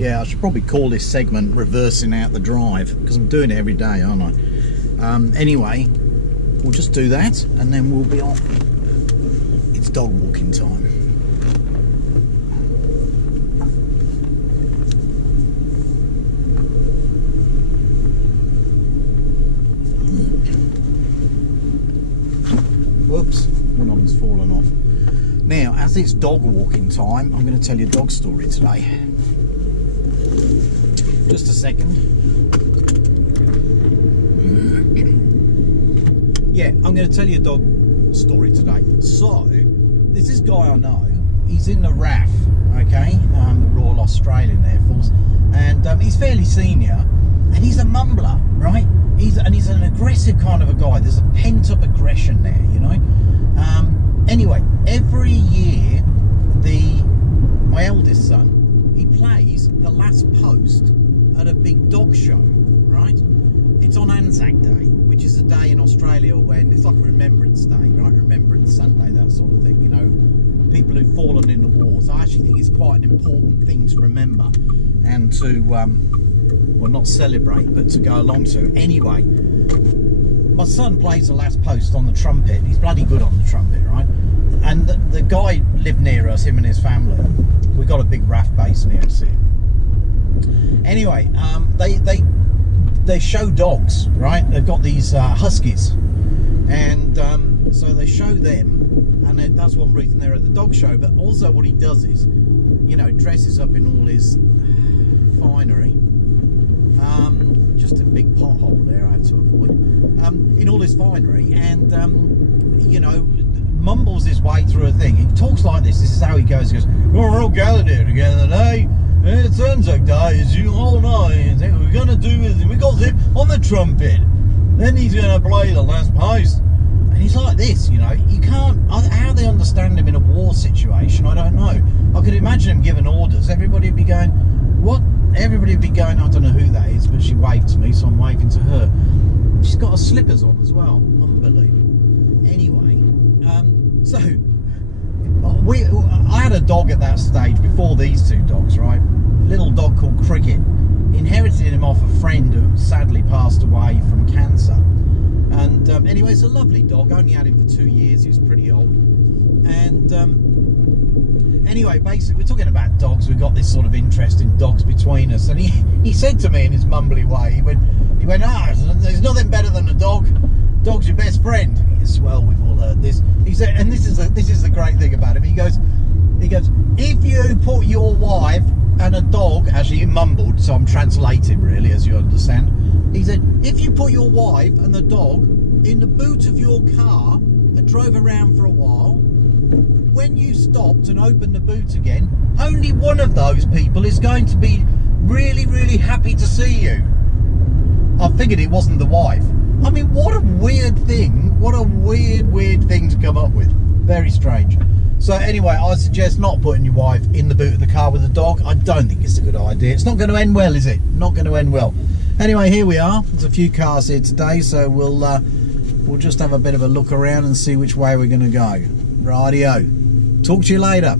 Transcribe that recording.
Yeah, I should probably call this segment reversing out the drive, because I'm doing it every day, aren't I? Anyway, we'll just do that and then we'll be off. It's dog walking time. Whoops, one of them's fallen off. Now, as it's dog walking time, I'm going to tell you a dog story today. Just a second. Yeah, I'm going to tell you a dog story today. So, there's this guy I know. He's in the RAF, okay, the Royal Australian Air Force, and he's fairly senior, and he's a mumbler, right? He's an aggressive kind of a guy. There's a pent-up aggression there, you know. Anyway, every year, my eldest son, he plays the last post at a big dog show, right? It's on Anzac Day, which is a day in Australia when it's like a Remembrance Day, right? Remembrance Sunday, that sort of thing, you know, people who've fallen in the wars. I actually think it's quite an important thing to remember and to, well, not celebrate, but to go along to. Anyway, my son plays the last post on the trumpet. He's bloody good on the trumpet, right? And the guy lived near us, him and his family. We got a big RAF base near us here. Anyway, they show dogs, right? They've got these huskies, and so they show them, and that's one reason they're at the dog show. But also, what he does is, you know, dresses up in all his finery. Just a big pothole there I had to avoid. In all his finery, and you know, mumbles his way through a thing. He talks like this. This is how he goes. He goes, "Well, we're all gathered here together today. It's Anzac Day, as you all know. We're going to do is we got him on the trumpet. Then he's going to play the last post." And he's like this, you know. You can't. How they understand him in a war situation, I don't know. I could imagine him giving orders. Everybody would be going, "What?" Everybody would be going, "I don't know who that is," but she waved to me, so I'm waving to her. She's got her slippers on as well. Unbelievable. Anyway, so I had a dog at that stage before these two dogs, right? A little dog called Cricket. Inherited him off a friend who sadly passed away from cancer. And anyway, it's a lovely dog. I only had him for 2 years. He was pretty old. And anyway, basically, we're talking about dogs. We've got this sort of interest in dogs between us. And he said to me in his mumbly way, he went, "There's nothing better than a dog. Dog's your best friend." Yes, well, we've all heard this. He said, and this is the great thing about him. He goes, "If you put your wife and a dog," actually he mumbled, so I'm translating really, as you understand. He said, "If you put your wife and the dog in the boot of your car and drove around for a while, when you stopped and opened the boot again, only one of those people is going to be really, really happy to see you." I figured it wasn't the wife. I mean, what a weird thing. What a weird thing to come up with. Very strange. So anyway, I suggest not putting your wife in the boot of the car with a dog. I don't think it's a good idea. It's not going to end well, is it? Not going to end well. Anyway, here we are. There's a few cars here today, so we'll just have a bit of a look around and see which way we're going to go. Rightio. Talk to you later.